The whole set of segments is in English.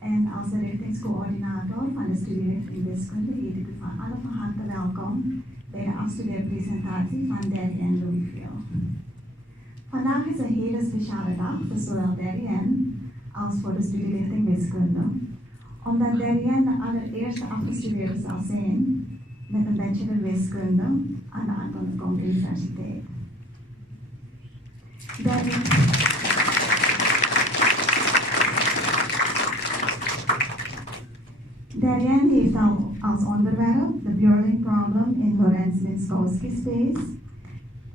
En als de richtingscoördinator van de studierichting wiskunde heet ik u van alle van harte welkom bij de afstudeerpresentatie van Darey-Ann Louisville. Vandaag is een hele speciale dag voor zowel Darey-Ann als voor de studierichting wiskunde, omdat Darey-Ann de allereerste afgestudeerde zal zijn met een bachelor wiskunde aan de Anton Universiteit. Darey-Ann heeft al als onderwerp de Björling Problem in Lorentz-Minkowski Space.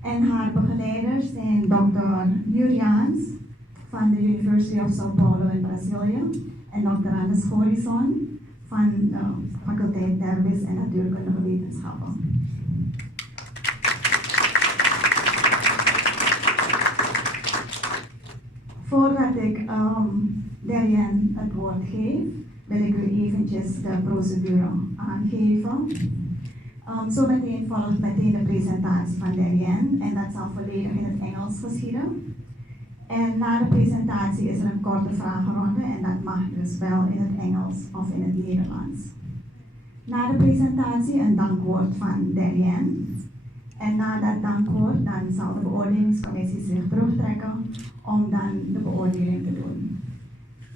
En haar begeleiders zijn Dr. Juriaans van de University of Sao Paulo in Brazilië en Dr. Gorisson van de faculteit Dervis en Natuurkundige Wetenschappen. Voordat ik Darey-Ann het woord geef, wil ik u eventjes de procedure aangeven. Zometeen volgt meteen de presentatie van Darey-Ann en dat zal volledig in het Engels geschieden. En na de presentatie is er een korte vragenronde en dat mag dus wel in het Engels of in het Nederlands. Na de presentatie een dankwoord van Darey-Ann. En na dat dankwoord dan zal de beoordelingscommissie zich terugtrekken om dan de beoordeling te doen.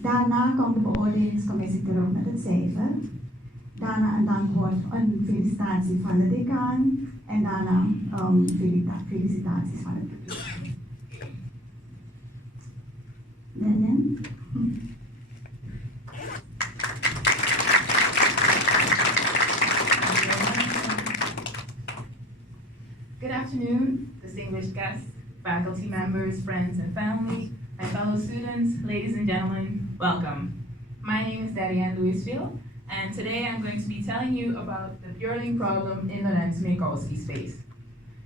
Daarna komt de beoordelingscommissie terug met het cijfer. Daarna een dankwoord, een felicitatie van de decaan en daarna felicitaties van het publiek. Darey-Ann? Good afternoon, distinguished guests, faculty members, friends, and family, my fellow students, ladies and gentlemen, welcome. My name is Darey-Ann Louisville, and today I'm going to be telling you about the Björling Problem in Lorentz-Minkowski Space.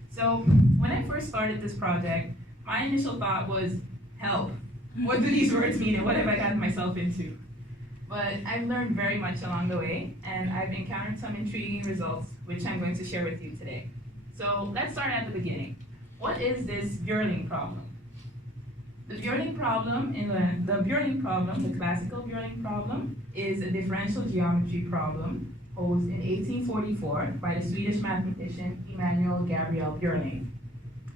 So, when I first started this project, my initial thought was, help, what do these words mean and what have I gotten myself into? But I've learned very much along the way, and I've encountered some intriguing results, which I'm going to share with you today. So let's start at the beginning. What is this Björling problem? The Björling problem, the classical Björling problem, is a differential geometry problem posed in 1844 by the Swedish mathematician Emanuel Björling.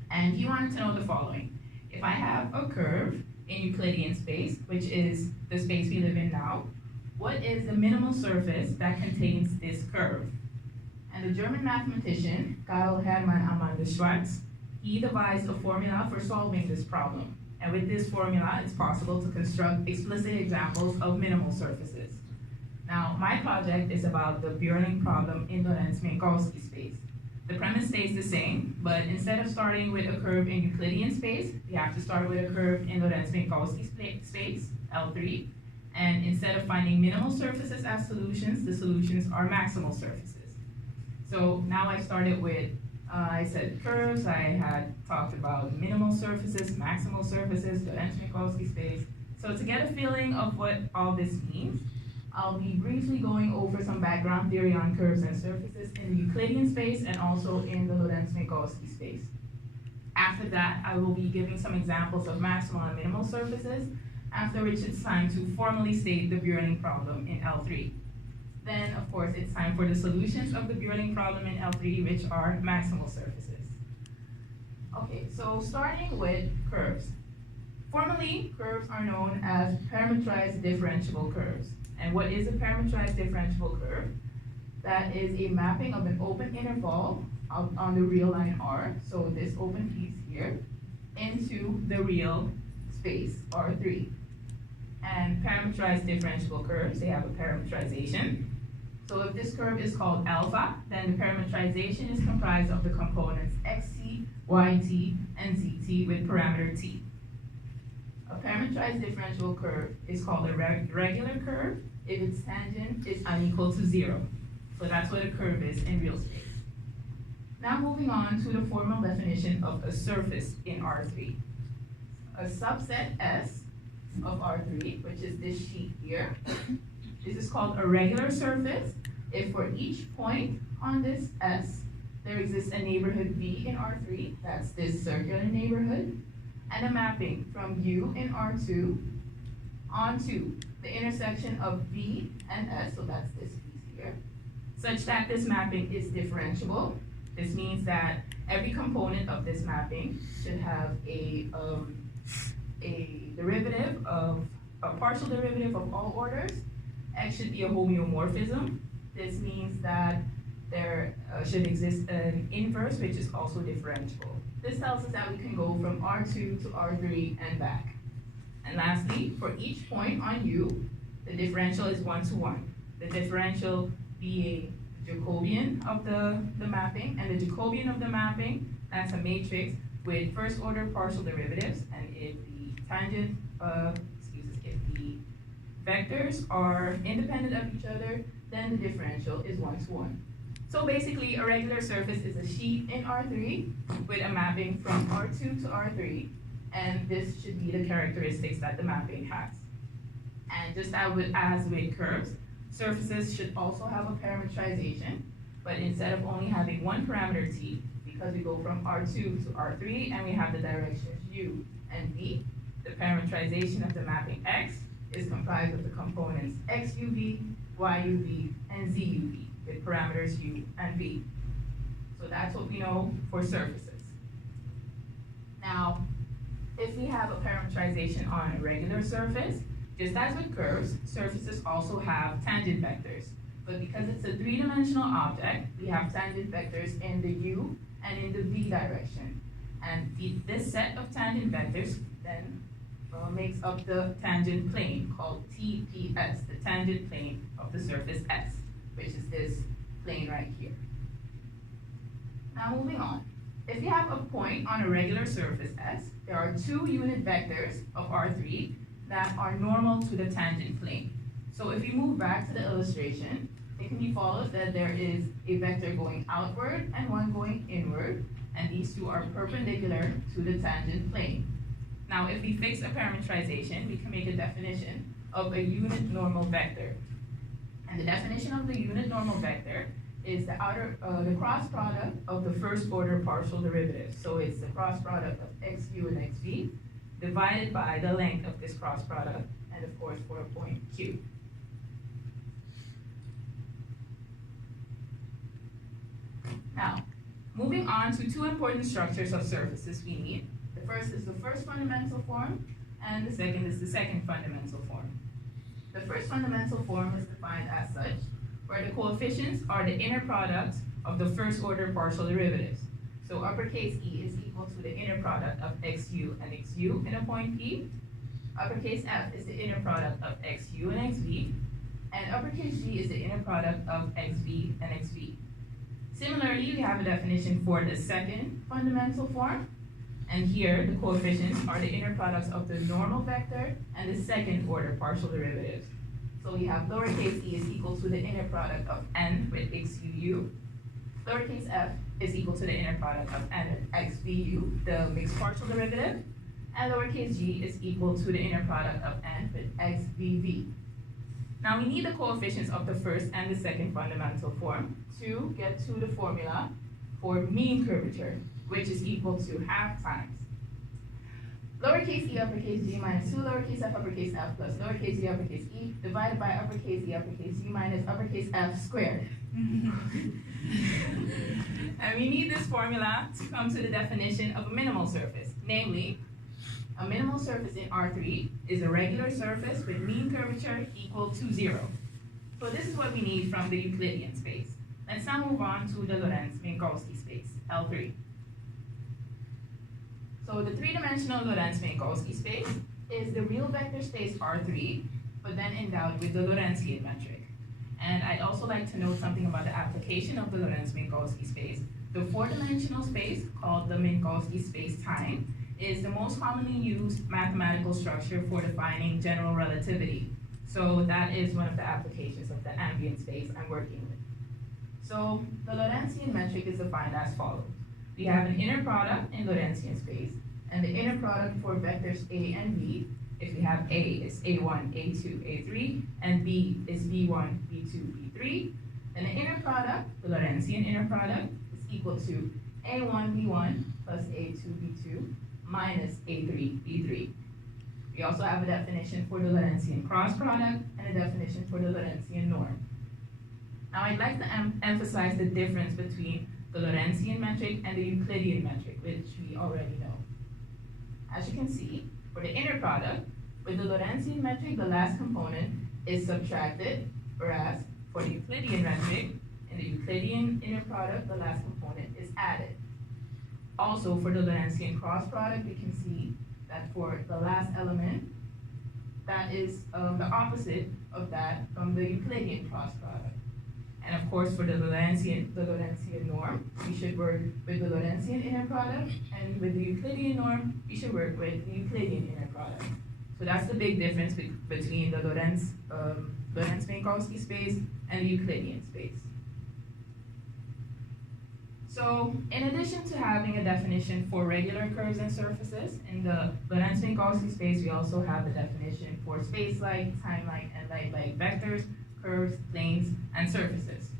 And he wanted to know the following. If I have a curve in Euclidean space, which is the space we live in now, what is the minimal surface that contains this curve? And the German mathematician, Karl Hermann Amandus Schwarz, he devised a formula for solving this problem. And with this formula, it's possible to construct explicit examples of minimal surfaces. Now, my project is about the Björling problem in Lorentz-Minkowski space. The premise stays the same, but instead of starting with a curve in Euclidean space, we have to start with a curve in Lorentz-Minkowski space, L3. And instead of finding minimal surfaces as solutions, the solutions are maximal surfaces. So now I started with, I said curves, I had talked about minimal surfaces, maximal surfaces, Lorentz-Minkowski space. So to get a feeling of what all this means, I'll be briefly going over some background theory on curves and surfaces in the Euclidean space and also in the Lorentz-Minkowski space. After that, I will be giving some examples of maximal and minimal surfaces, after which it's time to formally state the Björling problem in L3. Then, of course, it's time for the solutions of the Björling problem in L3, which are maximal surfaces. Okay, so starting with curves. Formally, curves are known as parametrized differentiable curves. And what is a parametrized differentiable curve? That is a mapping of an open interval on the real line R, so this open piece here, into the real space, R3. And parametrized differentiable curves, they have a parametrization. So if this curve is called alpha, then the parametrization is comprised of the components xt, yt, and zt with parameter t. A parametrized differential curve is called a regular curve if its tangent is unequal to 0. So that's what a curve is in real space. Now moving on to the formal definition of a surface in R3. A subset S of R3, which is this sheet here, this is called a regular surface if for each point on this S, there exists a neighborhood V in R3, that's this circular neighborhood, and a mapping from U in R2 onto the intersection of V and S, so that's this piece here, such that this mapping is differentiable. This means that every component of this mapping should have a derivative of, a partial derivative of all orders. X should be a homeomorphism. This means that there should exist an inverse, which is also differentiable. This tells us that we can go from R2 to R3 and back. And lastly, for each point on U, the differential is 1 to 1. The differential being the Jacobian of the mapping, and the Jacobian of the mapping, that's a matrix with first order partial derivatives, and if the tangent, if the vectors are independent of each other, then the differential is 1 to 1. So basically, a regular surface is a sheet in R3 with a mapping from R2 to R3, and this should be the characteristics that the mapping has. And just as with curves, surfaces should also have a parametrization, but instead of only having one parameter t, because we go from R2 to R3 and we have the directions u and v, the parametrization of the mapping X is comprised of the components xuv, yuv, and zuv, with parameters u and v. So that's what we know for surfaces. Now, if we have a parametrization on a regular surface, just as with curves, surfaces also have tangent vectors. But because it's a three-dimensional object, we have tangent vectors in the u and in the v direction. And this set of tangent vectors then makes up the tangent plane called TPS, the tangent plane of the surface S, which is this plane right here. Now moving on. If you have a point on a regular surface S, there are two unit vectors of R3 that are normal to the tangent plane. So if you move back to the illustration, it can be followed that there is a vector going outward and one going inward, and these two are perpendicular to the tangent plane. Now if we fix a parametrization, we can make a definition of a unit normal vector. And the definition of the unit normal vector is the cross product of the first order partial derivatives. So it's the cross product of xu and xv divided by the length of this cross product, and of course for a point Q. Now, moving on to two important structures of surfaces we need. The first is the first fundamental form, and the second is the second fundamental form. The first fundamental form is defined as such, where the coefficients are the inner product of the first order partial derivatives. So uppercase E is equal to the inner product of xu and xu in a point P. Uppercase F is the inner product of xu and xv. And uppercase G is the inner product of xv and xv. Similarly, we have a definition for the second fundamental form. And here, the coefficients are the inner products of the normal vector and the second order partial derivatives. So we have lowercase e is equal to the inner product of n with xuu. Lowercase f is equal to the inner product of n with xvu, the mixed partial derivative. And lowercase g is equal to the inner product of n with xvv. Now we need the coefficients of the first and the second fundamental form to get to the formula for mean curvature, which is equal to half times lowercase e uppercase g minus 2 lowercase f uppercase f plus lowercase e uppercase e divided by uppercase e uppercase g minus uppercase f squared. And we need this formula to come to the definition of a minimal surface. Namely, a minimal surface in R3 is a regular surface with mean curvature equal to 0. So this is what we need from the Euclidean space. Let's now move on to the Lorentz-Minkowski space, L3. So the three-dimensional Lorentz-Minkowski space is the real vector space R3, but then endowed with the Lorentzian metric. And I'd also like to note something about the application of the Lorentz-Minkowski space. The four-dimensional space, called the Minkowski space-time, is the most commonly used mathematical structure for defining general relativity. So that is one of the applications of the ambient space I'm working with. So the Lorentzian metric is defined as follows. We have an inner product in Lorentzian space, and the inner product for vectors A and B, if we have A is A1, A2, A3, and B is B1, B2, B3, then the inner product, the Lorentzian inner product, is equal to A1, B1 plus A2, B2 minus A3, B3. We also have a definition for the Lorentzian cross product and a definition for the Lorentzian norm. Now I'd like to emphasize the difference between the Lorentzian metric and the Euclidean metric, which we already know. As you can see, for the inner product, with the Lorentzian metric, the last component is subtracted, whereas for the Euclidean metric, in the Euclidean inner product, the last component is added. Also, for the Lorentzian cross product, we can see that for the last element, that is the opposite of that from the Euclidean cross product. And of course, for the Lorentzian norm, we should work with the Lorentzian inner product, and with the Euclidean norm, we should work with the Euclidean inner product. So that's the big difference between the Lorentz-Minkowski space and the Euclidean space. So, in addition to having a definition for regular curves and surfaces, in the Lorentz-Minkowski space, we also have the definition for space-like, time-like, and light-like vectors, curves, planes, and surfaces.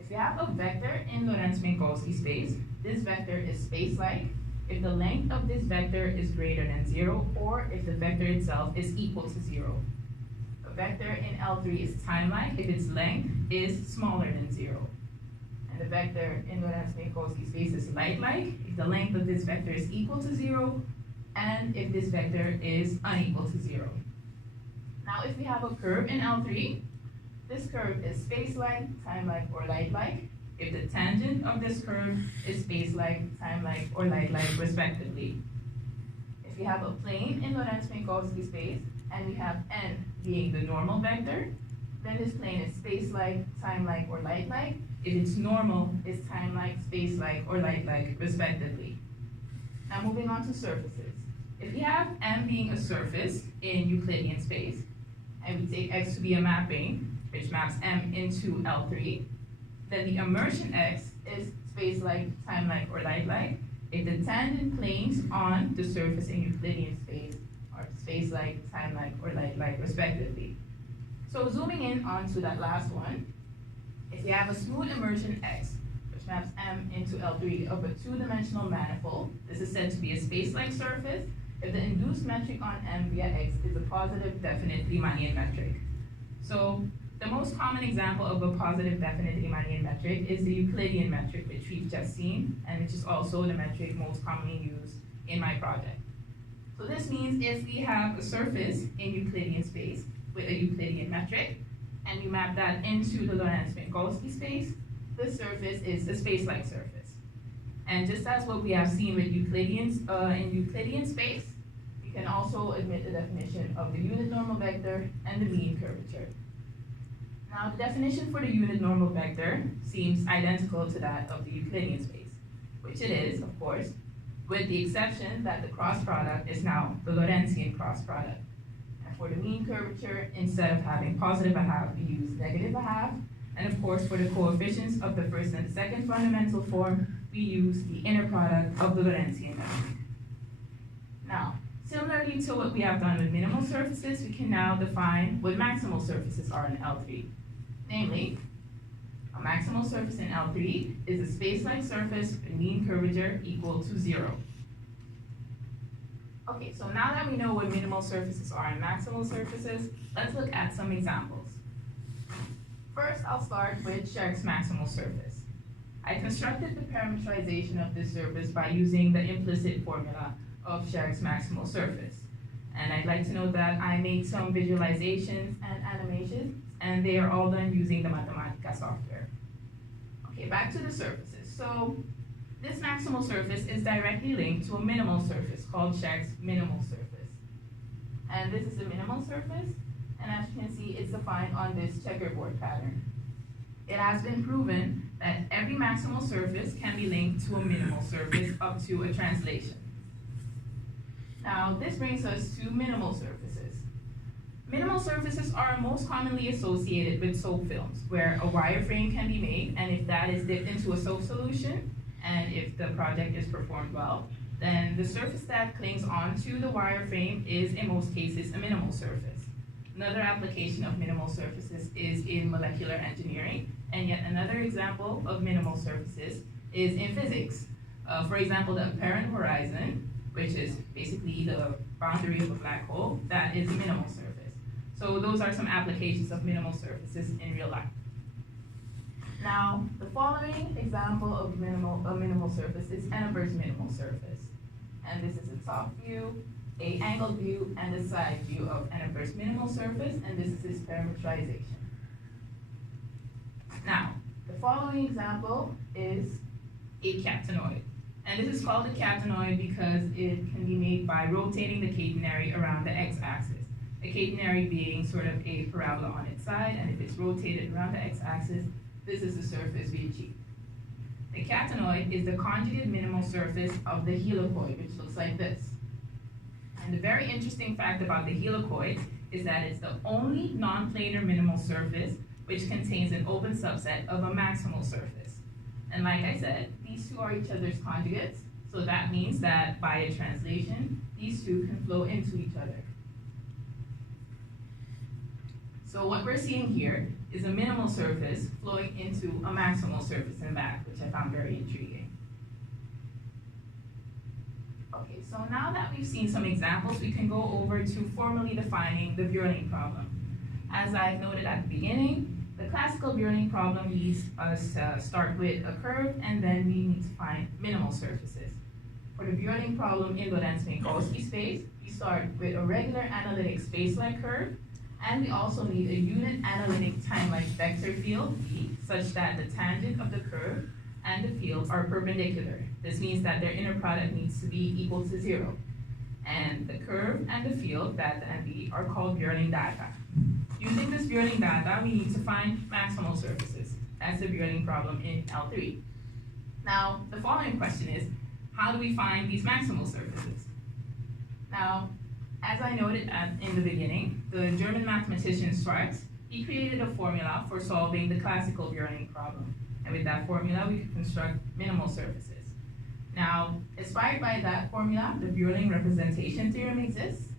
If you have a vector in Lorentz-Minkowski space, this vector is space-like if the length of this vector is greater than 0, or if the vector itself is equal to 0. A vector in L3 is time-like if its length is smaller than 0. And the vector in Lorentz-Minkowski space is light-like if the length of this vector is equal to 0, and if this vector is unequal to 0. Now, if we have a curve in L3, this curve is space-like, time-like, or light-like if the tangent of this curve is space-like, time-like, or light-like, respectively. If we have a plane in Lorentz-Minkowski space, and we have n being the normal vector, then this plane is space-like, time-like, or light-like if its normal is time-like, space-like, or light-like, respectively. Now moving on to surfaces. If we have M being a surface in Euclidean space, and we take X to be a mapping, which maps M into L3, then the immersion X is space-like, time-like, or light-like if the tangent planes on the surface in Euclidean space are space-like, time-like, or light-like, respectively. So zooming in onto that last one, if you have a smooth immersion X, which maps M into L3 of a two-dimensional manifold, this is said to be a space-like surface if the induced metric on M via X is a positive definite Riemannian metric. So the most common example of a positive definite Riemannian metric is the Euclidean metric, which we've just seen, and which is also the metric most commonly used in my project. So this means if we have a surface in Euclidean space with a Euclidean metric, and we map that into the Lorentz-Minkowski space, this surface is a space-like surface. And just as what we have seen with Euclidean, in Euclidean space, we can also admit the definition of the unit normal vector and the mean curvature. Now, the definition for the unit normal vector seems identical to that of the Euclidean space, which it is, of course, with the exception that the cross product is now the Lorentzian cross product. And for the mean curvature, instead of having positive a half, we use negative a half. And of course, for the coefficients of the first and second fundamental form, we use the inner product of the Lorentzian metric. Now, similarly to what we have done with minimal surfaces, we can now define what maximal surfaces are in L3. Namely, a maximal surface in L3 is a space-like surface with mean curvature equal to 0. Okay, so now that we know what minimal surfaces are and maximal surfaces, let's look at some examples. First, I'll start with Scheek's maximal surface. I constructed the parameterization of this surface by using the implicit formula of Scheek's maximal surface. And I'd like to note that I made some visualizations and animations, and they are all done using the Mathematica software. Okay, back to the surfaces. So this maximal surface is directly linked to a minimal surface called Scheek's minimal surface. And this is the minimal surface, and as you can see, it's defined on this checkerboard pattern. It has been proven that every maximal surface can be linked to a minimal surface up to a translation. Now, this brings us to minimal surfaces. Minimal surfaces are most commonly associated with soap films, where a wireframe can be made, and if that is dipped into a soap solution, and if the project is performed well, then the surface that clings onto the wireframe is, in most cases, a minimal surface. Another application of minimal surfaces is in molecular engineering, and yet another example of minimal surfaces is in physics. For example, the apparent horizon, which is basically the boundary of a black hole, that is a minimal surface. So those are some applications of minimal surfaces in real life. Now, the following example of a minimal surface is an inverse minimal surface. And this is a top view, a angled view, and a side view of an inverse minimal surface, and this is its parametrization. Now, the following example is a catenoid. And this is called a catenoid because it can be made by rotating the catenary around the x-axis. The catenary being sort of a parabola on its side, and if it's rotated around the x-axis, this is the surface we achieve. The catenoid is the conjugate minimal surface of the helicoid, which looks like this. And the very interesting fact about the helicoid is that it's the only non-planar minimal surface which contains an open subset of a maximal surface. And like I said, these two are each other's conjugates, so that means that by a translation, these two can flow into each other. So what we're seeing here is a minimal surface flowing into a maximal surface and back, which I found very intriguing. Okay, so now that we've seen some examples, we can go over to formally defining the Björling problem. As I've noted at the beginning, the classical Björling problem needs us to start with a curve, and then we need to find minimal surfaces. For the Björling problem in Lorentz-Minkowski space, we start with a regular analytic space-like curve, and we also need a unit analytic time-like vector field V, such that the tangent of the curve and the field are perpendicular. This means that their inner product needs to be equal to 0. And the curve and the field, that and V, are called Björling data. Using this Björling data, we need to find maximal surfaces. That's the Björling problem in L3. Now, the following question is, how do we find these maximal surfaces? Now, as I noted in the beginning, the German mathematician Schwarz, he created a formula for solving the classical Björling problem. And with that formula, we could construct minimal surfaces. Now, inspired by that formula, the Björling representation theorem exists.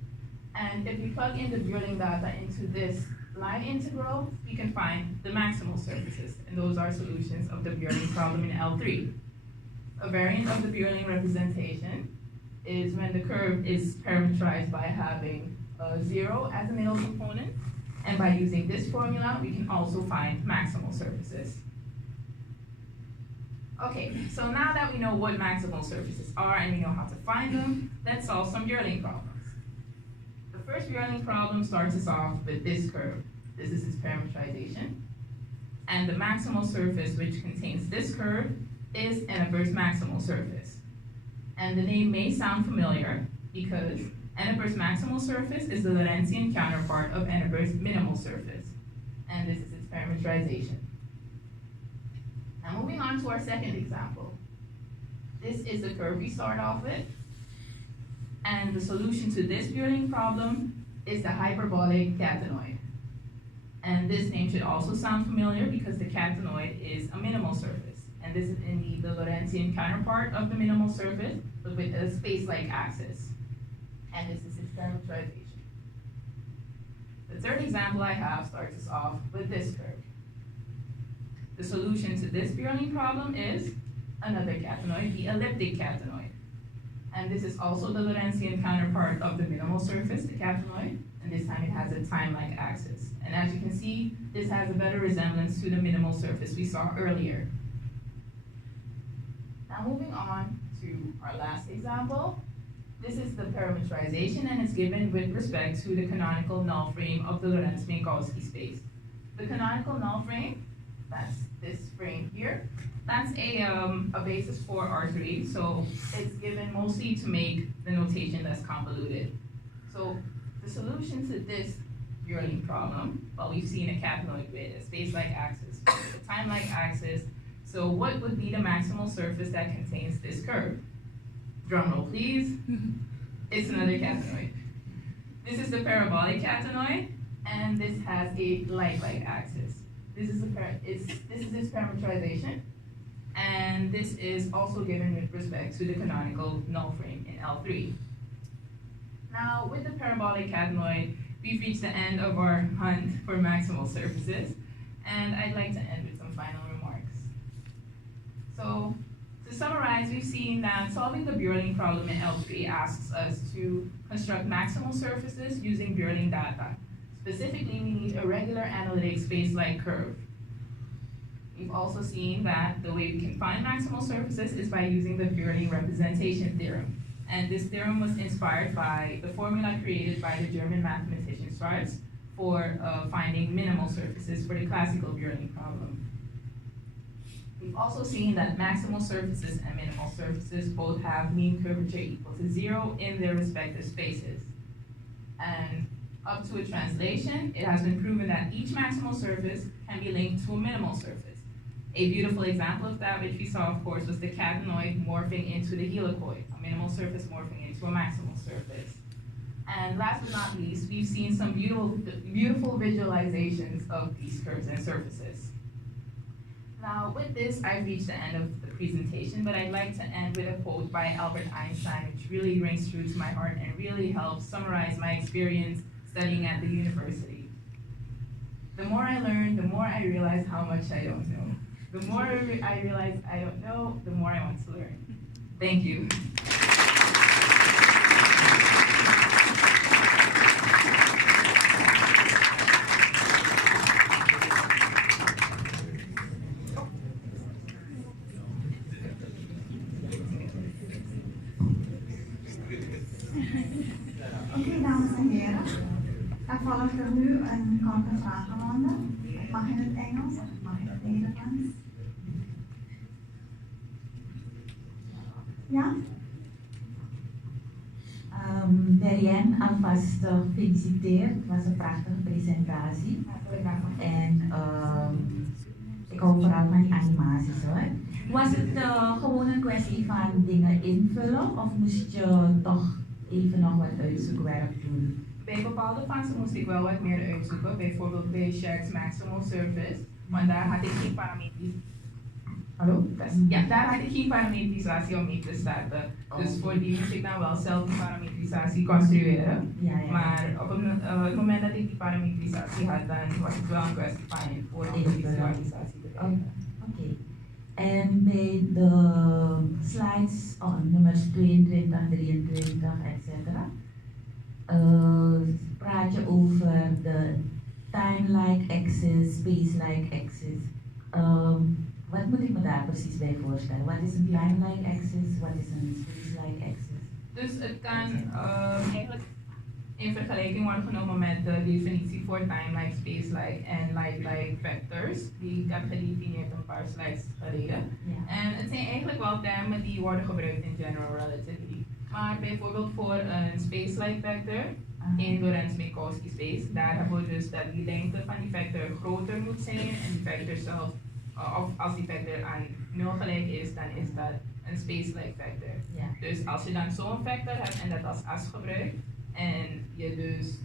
And if we plug in the Björling data into this line integral, we can find the maximal surfaces. And those are solutions of the Björling problem in L3. A variant of the Björling representation is when the curve is parametrized by having a 0 as a middle component. And by using this formula, we can also find maximal surfaces. Okay, so now that we know what maximal surfaces are and we know how to find them, let's solve some Björling problems. The first Björling problem starts us off with this curve. This is its parametrization. And the maximal surface which contains this curve is an inverse maximal surface. And the name may sound familiar because an inverse maximal surface is the Lorentzian counterpart of an inverse minimal surface. And this is its parametrization. Now moving on to our second example. This is the curve we start off with. And the solution to this Björling problem is the hyperbolic catenoid. And this name should also sound familiar because the catenoid is a minimal surface. And this is indeed the Lorentzian counterpart of the minimal surface, but with a space-like axis. And this is its parametrization. The third example I have starts us off with this curve. The solution to this Björling problem is another catenoid, the elliptic catenoid. And this is also the Lorentzian counterpart of the minimal surface, the catenoid, and this time it has a time-like axis. And as you can see, this has a better resemblance to the minimal surface we saw earlier. Now moving on to our last example. This is the parametrization, and it's given with respect to the canonical null frame of the Lorentz-Minkowski space. The canonical null frame, that's this frame here, that's a basis for R3, so it's given mostly to make the notation less convoluted. So the solution to this Björling problem, well, we've seen a catenoid with a space-like axis, with a time-like axis. So what would be the maximal surface that contains this curve? Drum roll, please. It's another catenoid. This is the parabolic catenoid, and this has a light-like axis. This is its parametrization, and this is also given with respect to the canonical null frame in L3. Now, with the parabolic catenoid, we've reached the end of our hunt for maximal surfaces, and I'd like to end with some final remarks. So, To summarize, we've seen that solving the Björling problem in L3 asks us to construct maximal surfaces using Björling data. Specifically, we need a regular analytic space-like curve. We've also seen that the way we can find maximal surfaces is by using the Björling representation theorem. And this theorem was inspired by the formula created by the German mathematician Schwarz for finding minimal surfaces for the classical Björling problem. We've also seen that maximal surfaces and minimal surfaces both have mean curvature equal to 0 in their respective spaces. And up to a translation, it has been proven that each maximal surface can be linked to a minimal surface. A beautiful example of that, which we saw, of course, was the catenoid morphing into the helicoid, a minimal surface morphing into a maximal surface. And last but not least, we've seen some beautiful visualizations of these curves and surfaces. Now, with this, I've reached the end of the presentation, but I'd like to end with a quote by Albert Einstein, which really rings true to my heart and really helps summarize my experience studying at the university. The more I learn, the more I realize how much I don't know. The more I realize I don't know, the more I want to learn. Thank you. Oké, dames en heren. Er volgt er nu een korte vragenronde. Het mag in het Engels of het mag in het Nederlands. Ja? Darey-Ann, alvast gefeliciteerd. Het was een prachtige presentatie. En ik hou vooral van die animaties hoor. Was het gewoon een kwestie van dingen invullen of moest je toch even nog wat uitzoekwerk doen? Bij bepaalde fase moest ik wel wat meer uitzoeken, bijvoorbeeld bij Scheek's maximal surface, want daar had ik geen parameters. Hallo? Ja, daar had ik geen parametrisatie om mee te starten. Dus voor die moest ik dan wel zelf die parametrisatie construeren. Ja, ja. Maar op het moment dat ik die parametrisatie had, dan was het wel een kwestie van voor de visualisatie te krijgen. Oké. En bij de slides, nummers 22, 23, etc. Praat je over de time-like axis, space-like axis. Wat moet ik me daar precies bij voorstellen? Wat is een time-like axis? Wat is een space-like axis? Dus het kan eigenlijk in vergelijking worden genomen met de definitie voor time-like, space-like en light-like vectors, die ik heb gedefinieerd een paar slides geleden. Ja. En het zijn eigenlijk wel termen die worden gebruikt in general relativity. Maar bijvoorbeeld voor een space-like vector in Lorentz-Minkowski Space, daar hebben we dus dat die lengte van die vector groter moet zijn en die vector zelf, of als die vector aan 0 gelijk is, dan is dat een space-like vector. Ja. Dus als je dan zo'n vector hebt en dat als as gebruikt, en je dus,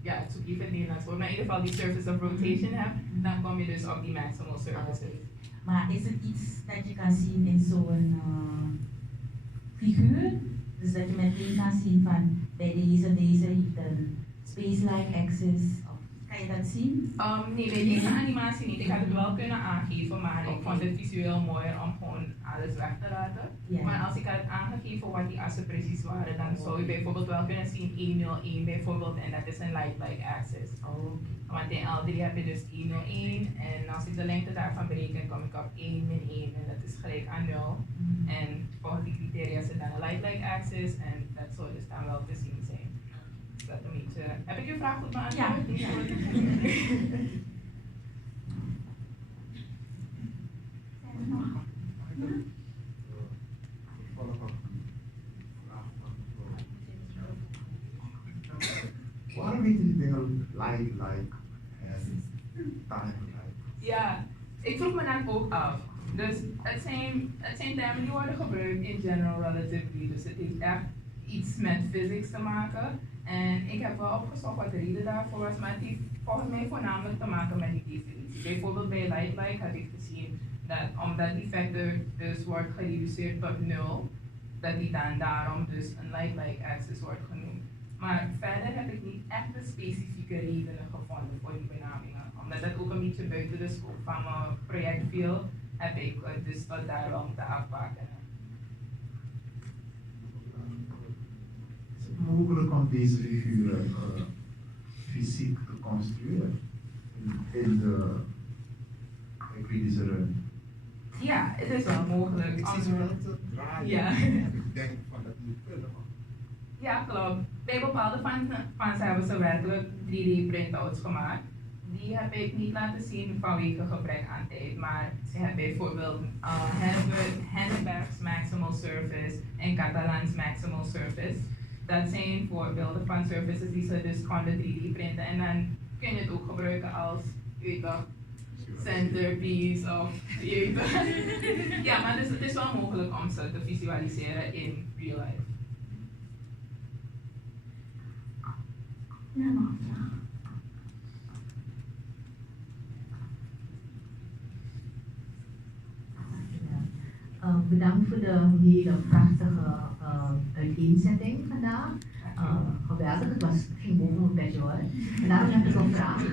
ja, zoek even het Nederlands woord, maar in ieder geval die surface of rotation hebt, dan kom je dus op die maximal surfaces. Maar is het iets dat je kan zien in zo'n figuur? Dus dat je meteen kan zien van bij deze heeft een space-like axis. Kan je dat zien? Nee, bij deze animatie niet. Ik had het wel kunnen aangeven, maar ik vond het visueel mooier om gewoon alles weg te laten. Ja. Maar als ik had aangegeven wat die assen precies waren, dan zou je bijvoorbeeld wel kunnen zien 101 bijvoorbeeld, en dat is een light-like axis. Want in L3 heb je dus 101 en als ik de lengte daarvan bereken, kom ik op 1 min 1 en dat is gelijk aan 0. En volgens die criteria is het dan een light-like axis en dat zou dus dan wel te zien zijn. Dat een beetje... Heb ik je vraag goed beantwoord? Ja. Waarom heet die dingen like, time-like? Ja, ik vroeg me dat ook af. Dus het zijn termen die worden gebruikt in general relativity, dus het heeft echt iets met physics te maken. En ik heb wel opgezocht wat de reden daarvoor was, maar het heeft volgens mij voornamelijk te maken met die definitie. Bijvoorbeeld bij light-like heb ik gezien dat omdat die vector dus wordt gereduceerd tot 0, dat die dan daarom dus een light-like axis wordt genoemd. Maar verder heb ik niet echt de specifieke redenen gevonden voor die benamingen. Omdat dat ook een beetje buiten de scope van mijn project viel, heb ik dus tot daar wel moeten afpakken. Is het mogelijk om deze figuren fysiek te construeren in de Euclidische ruimte? Ja, het is wel mogelijk. Ik zie ze wel te draaien. Ja. Ik denk van dat moet kunnen. Ja, klopt. Bij bepaalde fans hebben ze werkelijk 3D-printouts gemaakt. Die heb ik niet laten zien vanwege gebrek aan tijd, maar ze hebben bijvoorbeeld Henneberg's Maximal Surface en Catalans Maximal Surface. Dat zijn voorbeelden van surfaces die ze dus konden 3D printen en dan kun je het ook gebruiken als, centerpiece of ja, maar dus het is wel mogelijk om ze te visualiseren in real life. Ja, nog een vraag. Bedankt voor de hele prachtige uiteenzetting vandaag. Geweldig, het ging boven mijn bed hoor. En daarom heb ik een vraag.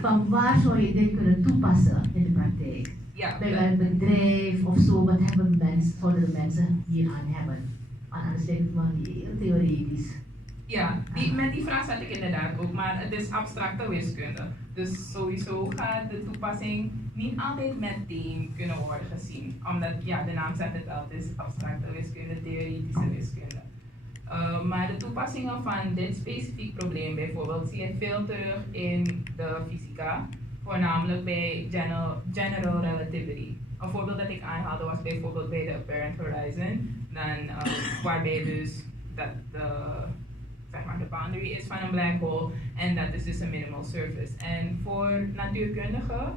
Van waar zou je dit kunnen toepassen in de praktijk? Ja, bij een bedrijf of zo, wat zouden de mensen hier aan hebben? Anders denk ik van heel theoretisch. Ja, met die vraag zat ik inderdaad ook, maar het is abstracte wiskunde. Dus sowieso gaat de toepassing niet altijd meteen kunnen worden gezien. Omdat, ja, de naam zegt het al, het is abstracte wiskunde, theoretische wiskunde. Maar de toepassingen van dit specifiek probleem bijvoorbeeld zie je veel terug in de fysica, voornamelijk bij general relativity. Een voorbeeld dat ik aanhaalde was bijvoorbeeld bij de apparent horizon, dan, waarbij dus dat de boundary is van een black hole en dat is dus een minimal surface. En voor natuurkundigen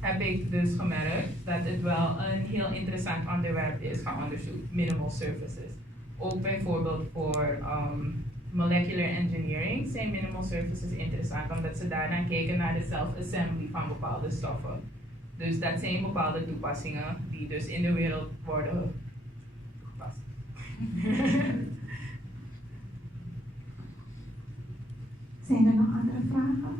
heb ik dus gemerkt dat het wel een heel interessant onderwerp is van onderzoek, minimal surfaces. Ook bijvoorbeeld voor molecular engineering zijn minimal surfaces interessant omdat ze daar dan kijken naar de self-assembly van bepaalde stoffen. Dus dat zijn bepaalde toepassingen die dus in de wereld worden toegepast. Zijn er nog andere vragen?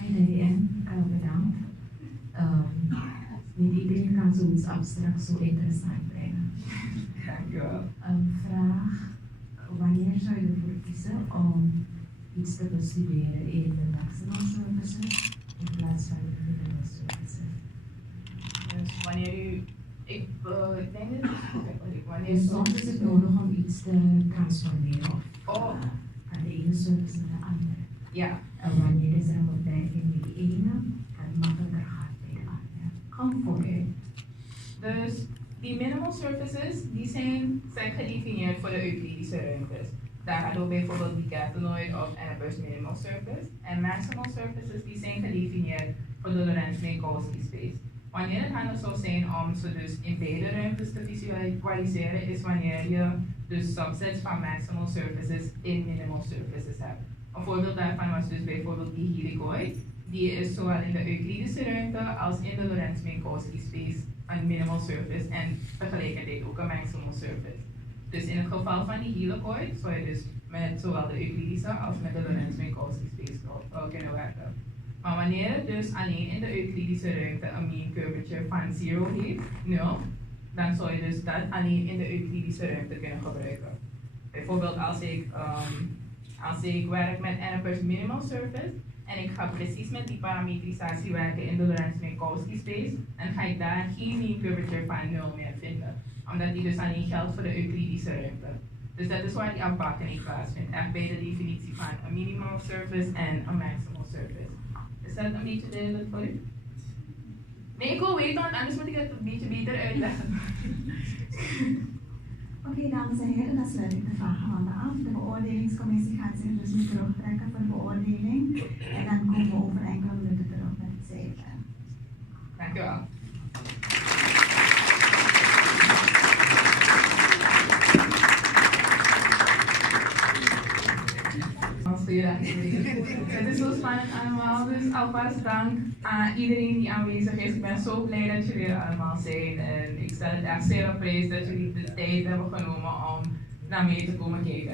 Hi Darey-Ann, bedankt. Niet iedereen kan zoiets abstract zo interessant brengen. Dankjewel. Een vraag, wanneer zou je ervoor kiezen om iets te bestuderen in de maximal surfaces in plaats van de minimal surfaces? Dus wanneer u, ik denk dat wanneer Dus soms is het nodig om iets te transformeren van de ene surface naar de andere. ja. En wanneer is er een beperking bij de ene, kan makkelijker gaat bij de andere. Kom vooruit. Dus die minimal surfaces, die zijn gedefinieerd voor de Euclidische ruimtes. Daar gaat ook bijvoorbeeld die catenoid of Anabers minimal surface. En maximal surfaces, die zijn gedefinieerd voor de Lorentz-Minkowski Space. Wanneer het handig zou zijn om ze dus in beide ruimtes te visualiseren, is wanneer je dus subsets van maximal surfaces in minimal surfaces hebt. Een voorbeeld daarvan was dus bijvoorbeeld die helicoid. Die is zowel in de Euclidische ruimte als in de Lorentz-Minkowski Space een minimal surface en tegelijkertijd ook een maximal surface. Dus in het geval van die helicoid zou je dus met zowel de Euclidische als met de Lorentz-Minkowski Space kunnen werken. Maar wanneer het dus alleen in de Euclidische ruimte een mean curvature van 0 heeft, 0, dan zou je dus dat alleen in de Euclidische ruimte kunnen gebruiken. Bijvoorbeeld als ik werk met Anapers minimal surface en ik ga precies met die parametrisatie werken in de Lorentz-Minkowski Space, dan ga ik daar geen mean curvature van 0 meer vinden, omdat die dus alleen geldt voor de Euclidische ruimte. Dus dat is waar die afbakening plaatsvindt, echt bij de definitie van een minimal surface en een maximal surface. Is dat een beetje duidelijk voor u? Nee, ik wil weten, want anders moet ik het een beetje beter uitleggen. Oké, dames en heren, dan sluit ik de vragenronde af. De beoordelingscommissie gaat zich dus nu terugtrekken voor de beoordeling. En dan komen we over enkele minuten terug met het cijfer. Dankjewel. Het is zo spannend allemaal, dus alvast dank aan iedereen die aanwezig is. Ik ben zo blij dat jullie er allemaal zijn en ik stel het echt zeer op prijs dat jullie de tijd hebben genomen om naar mee te komen kijken.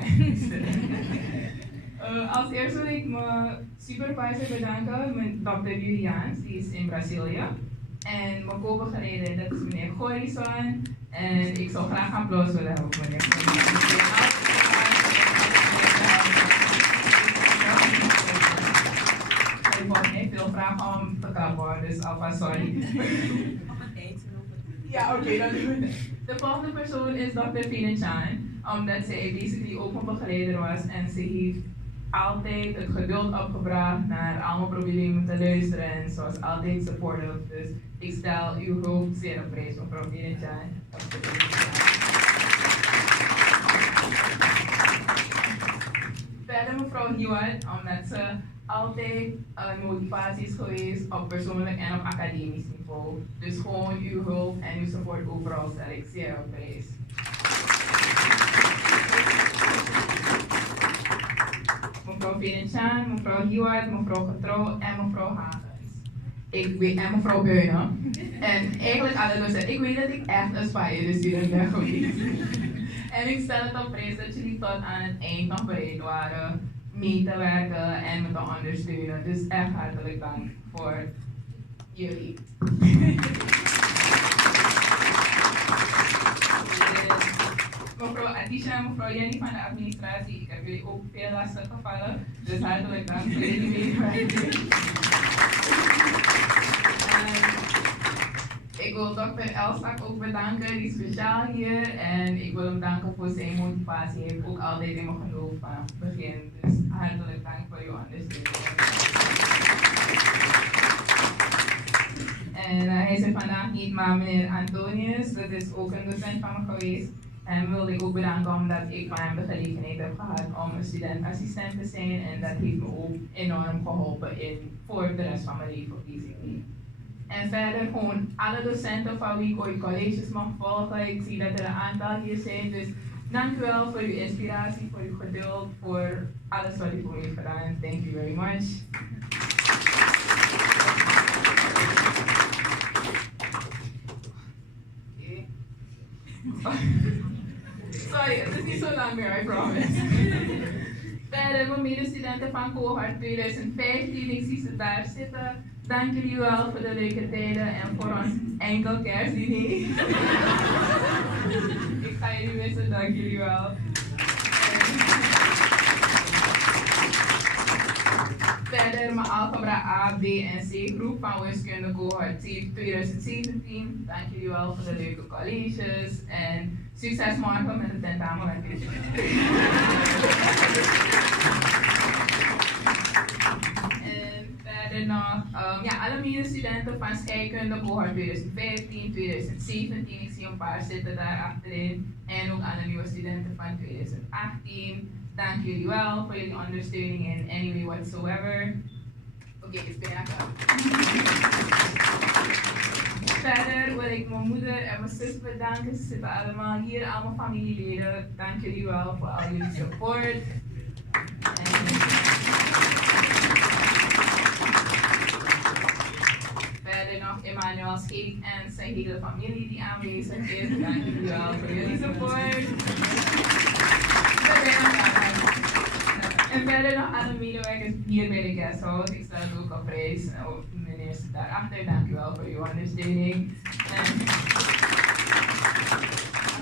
Als eerste wil ik mijn supervisor bedanken, mijn Dr. Juriaans, die is in Brazilië. En mijn co-begeleider, dat is meneer Gorisson. En ik zou graag applaus willen hebben voor meneer Gorisson. Ik vond mij veel vragen om te klappen, dus alvast sorry. Ja, oké, dan doen we het. De volgende persoon is Dr. Chan, omdat zij basically ook mijn begeleider was en ze heeft altijd het geduld opgebracht naar al mijn problemen te luisteren en zoals altijd supportive. Dus ik stel uw hulp zeer op prijs, mevrouw Chan. Verder mevrouw Hiwat, omdat ze altijd een motivatie is geweest op persoonlijk en op academisch niveau. Dus gewoon uw hulp en uw support overal stel ik zeer op prijs. Mevrouw Chan, mevrouw Hiwat, mevrouw Getrouw en mevrouw Hagens. En mevrouw Björling. En eigenlijk alle docenten. Ik weet dat ik echt een spijtige student ben geweest. En ik stel het op prijs dat jullie tot aan het eind nog bereid waren mee te werken en me te ondersteunen. Dus echt hartelijk dank voor jullie. Mevrouw Adisha en mevrouw Jenny van de administratie, ik heb jullie ook veel lastig gevallen. Dus hartelijk dank voor jullie medewerking. Ik wil dokter Elsak ook bedanken, die is speciaal hier. En ik wil hem danken voor zijn motivatie. Hij heeft ook altijd in me geloofd vanaf het begin. Dus hartelijk dank voor uw ondersteuning. En hij is er vandaag niet, maar meneer Antonius, dat is ook een docent van me geweest. En wilde ik ook bedanken omdat ik van hem de gelegenheid heb gehad om een studentassistent te zijn. En dat heeft me ook enorm geholpen voor de rest van mijn leven, basically. En verder gewoon alle docenten van wie ik ooit colleges mag volgen. Ik zie dat er een aantal hier zijn. Dus dank u wel voor uw inspiratie, voor uw geduld, voor alles wat u voor me heeft gedaan. Thank you very much. Sorry, het is niet zo lang meer, I promise. Verder, mijn medestudenten van cohort 2015, ik zie ze daar zitten. Dank jullie wel voor de leuke tijden en voor ons enkel kerstdiner. Ik ga jullie missen, dank jullie wel. Verder mijn algebra A, B en C groep van wiskunde cohort 2017. Dank jullie wel voor de leuke colleges en succes morgen met het tentamen. En verder nog, alle medestudenten van scheikunde cohort 2015, 2017. Ik zie een paar zitten daar achterin. En ook alle nieuwe studenten van 2018. Dank jullie wel voor jullie ondersteuning in any way whatsoever. Oké, het is bijna klaar. Verder wil ik mijn moeder en mijn zus bedanken. Ze zitten allemaal hier, al mijn familieleden. Dank jullie wel voor al jullie support. Verder nog Emanuel Scheek en zijn hele familie die aanwezig is. Dank jullie wel voor jullie support. En verder nog alle medewerkers hier bij de guesthouse. Ik stel het ook op prijs. Meneer daarachter, dank u wel voor uw ondersteuning. En als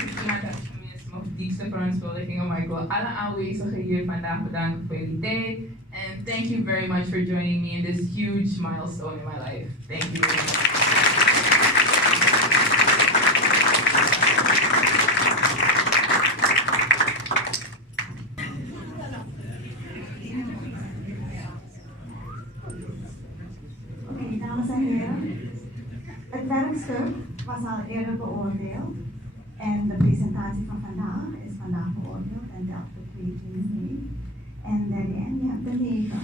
ik iemand heb gemist, mijn diepste verontschuldigingen, maar ik wil alle aanwezigen hier vandaag bedanken voor jullie tijd. And thank you very much for joining me in this huge milestone in my life. Thank you very much. Dames en heren, het werkstuk was al eerder beoordeeld en de presentatie van vandaag is vandaag beoordeeld en telt voor 22 mee. En Darey-Ann, je hebt de 9.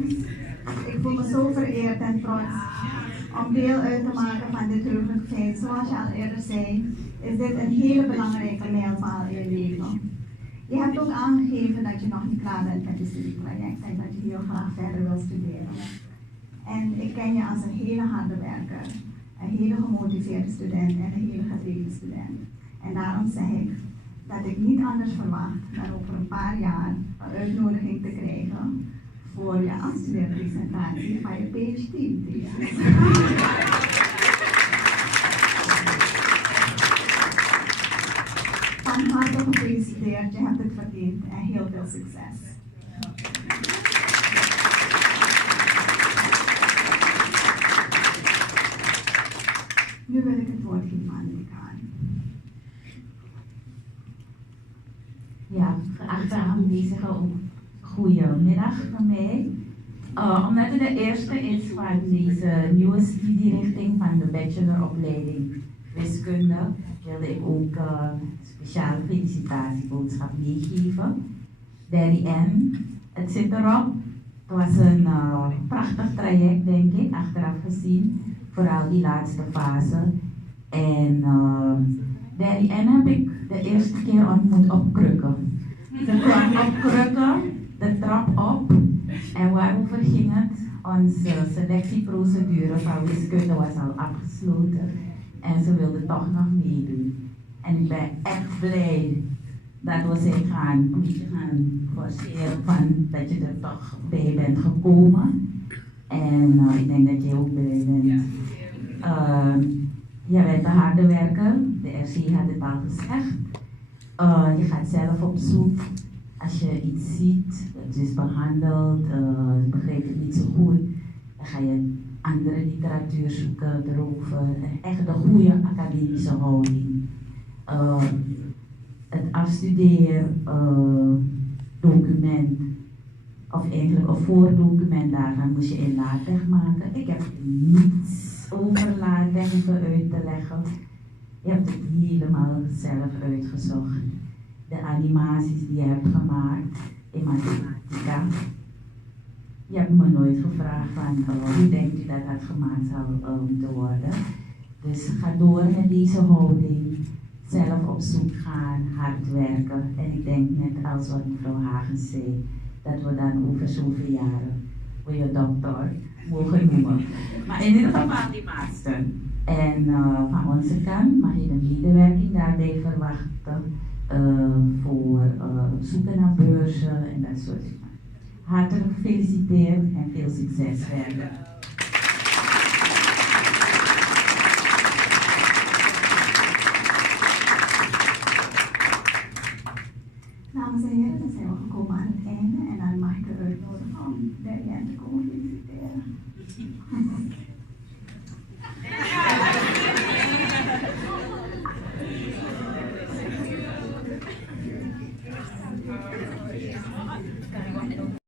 Lorentz. Ik voel me zo vereerd en trots om deel uit te maken van dit heugelijk feit. Zoals je al eerder zei, is dit een hele belangrijke mijlpaal in je leven. Je hebt ook aangegeven dat je nog niet klaar bent met je studieproject en dat je heel graag verder wilt studeren. En ik ken je als een hele harde werker, een hele gemotiveerde student en een hele gedreven student. En daarom zeg ik dat ik niet anders verwacht dan over een paar jaar een uitnodiging te krijgen voor je afstudeerpresentatie van je PhD-thesis. Van harte gefeliciteerd, je hebt het verdiend en heel veel succes. Nu wil ik het woord geven aan de decaan. Ja, geachte aanwezigen, goedemiddag van mij. Omdat het de eerste is van deze nieuwe studierichting van de bacheloropleiding wiskunde, wilde ik ook een speciale felicitatieboodschap meegeven. Darey-Ann, het zit erop. Het was een prachtig traject, denk ik, achteraf gezien. Vooral die laatste fase. En Darey-Ann heb ik de eerste keer ontmoet op krukken. Ze kwam op krukken, de trap op. En waarover ging het? Onze selectieprocedure van wiskunde was al afgesloten. En ze wilde toch nog meedoen. En ik ben echt blij dat we zijn een beetje gaan forceren van dat je er toch bij bent gekomen. En ik denk dat jij ook blij bent. Je bent een harde werker, de RC had het al gezegd. Je gaat zelf op zoek. Als je iets ziet, het is behandeld, je begrijpt het niet zo goed, dan ga je andere literatuur zoeken erover. Echt de goede academische houding. Het afstudeerdocument, of eigenlijk een voordocument daarvan moest je in LaTeX maken. Ik heb niets over LaTeX hoeven uit te leggen. Je hebt het helemaal zelf uitgezocht. De animaties die je hebt gemaakt in mathematica. Je hebt me nooit gevraagd van hoe denkt u dat dat gemaakt zou moeten worden. Dus ga door met deze houding. Zelf op zoek gaan, hard werken. En ik denk net als wat mevrouw Hagens zei, dat we dan over zoveel jaren voor je dokter mogen noemen. Maar in ieder geval die master. En van onze kant mag je de medewerking daarbij verwachten voor zoeken naar beurzen en dat soort dingen. Hartelijk gefeliciteerd en veel succes verder.